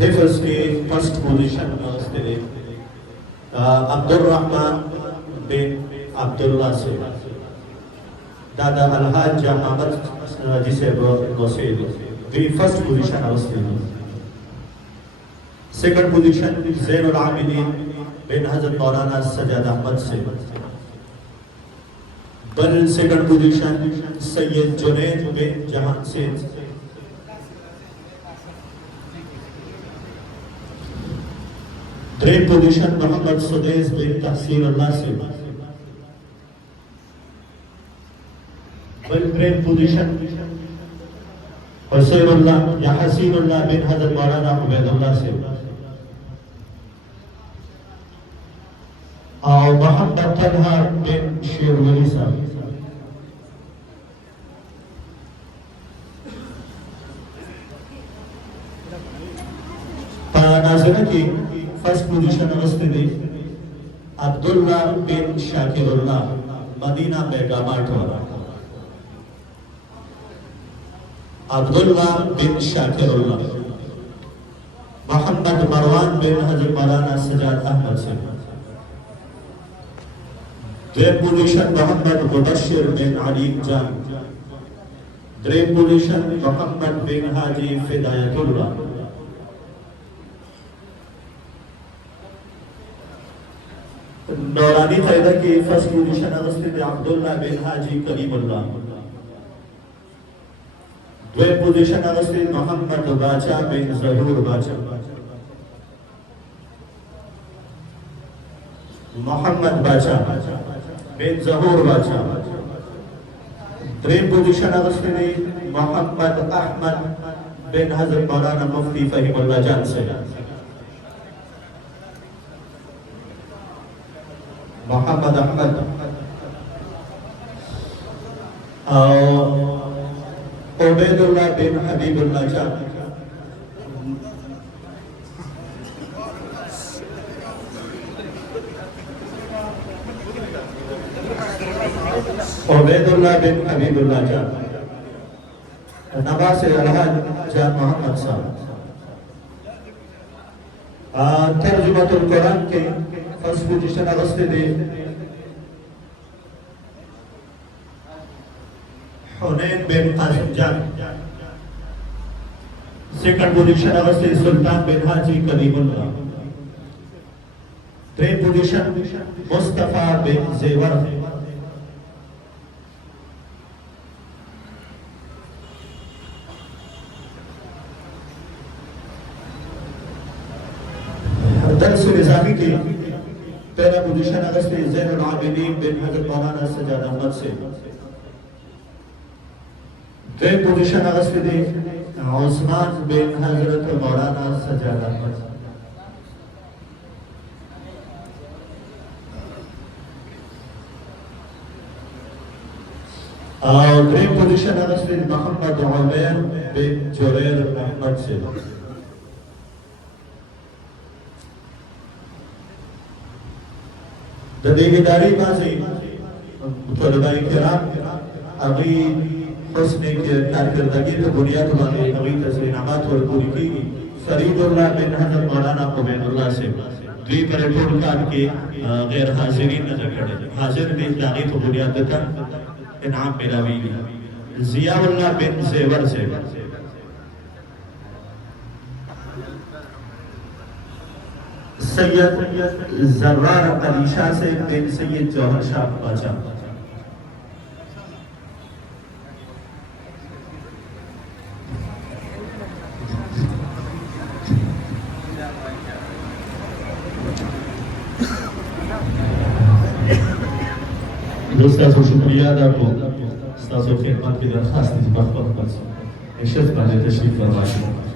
हिफ्ज़ की first position में Abdurrahman बिन अब्दुल्ला से दादा अलहाज अहमद जिसे नसीब दी फर्स्ट पोजीशन अवस्थित सेकंड पोजीशन ज़ैनुल आबिदीन बिन हज़रत मौलाना सज्जाद अहमद से बल सेकंड पोजीशन सैयद जुनैद बिन जहान से थर्ड पोजीशन मोहम्मद सुदैस बिन तहसीन अल्लाह से थर्ड पोजीशन हुसैनुल्लाह या हसीनुल्लाह बिन हज़रत मौलाना उबैदुल्लाह से और मोहम्मद तलहा बिन शेरवली साहब नाज़िरा की फर्स्ट पोजीशन अवस्थित अब्दुल्ला बिन शाकिरुल्लाह मदीना बेगामाट वाला अब्दुल्ला बिन शाकिरुल्लाह मोहम्मद मरवान बिन हज़रत मौलाना सज्जाद अहमद से थर्ड पोजीशन मोहम्मद मुबश्शिर बिन अली जान थर्ड पोजीशन मोहम्मद बिन हाजी फिदायतुल्लाह नौरानी फायदा की फर्स्ट पोजीशन अवस्थित अब्दुल्ला बिन हाजी करीमुल्लाह थर्ड पोजीशन अवस्थित मोहम्मद बाचा बिन ज़हूर बाचा मोहम्मद बाचा बिन ज़हूर बाचा थर्ड पोजीशन अवस्थित मोहम्मद अहमद बिन हज़रत मौलाना मुफ्ती फहीमुल्लाह जान से मोहम्मद अहमद उबैदुल्लाह बिन हबीबुल्लाह जान उबैदुल्लाह बिन हबीबुल्लाह जान नवाज अलहाज जान मोहम्मद साहब तर्जुमतुल कुरान के फर्स्ट पोजीशन अवस्थित हुनैन बिन कासिम जान सेकंड पोजीशन अवस्थित सुल्तान बिन हाजी कलीमुल्लाह थर्ड पोजीशन मुस्तफा बिन ज़ेवर निज़ामी की पहला पोजीशन अवस्थित ज़ैनुल आबिदीन बिन हज़रत मौलाना सज्जाद अहमद से थर्ड पोजीशन अवस्थित उस्मान बिन हज़रत मौलाना सज्जाद अहमद और थर्ड पोजीशन अवस्थित मोहम्मद उमैर बिन जुबैर अहमद से दीदारी बाजी तलबाई किराम अभी हुस्न की कारकर्दगी तो बुनियाद वाले अभी तस्लीमात और पूरी की फरीदुल्लाह बिन हज़रत मौलाना उबैदुल्लाह से द्वी परिपूर्ण काल के गैर हाजिरीन नजर खड़े हाजिर ने जानी तो बुनियाद का इनाम मिलावी ज़ियाउल्लाह बिन ज़ेवर से सैयद ज़र्रार अलीशा से बिन सैयद जौहर शाह बाचा दोस्तों को शुक्रिया अदा को खिदमत की दरखास्त इस बात पर इश्क़ बाने तशरीफ फरमाइए।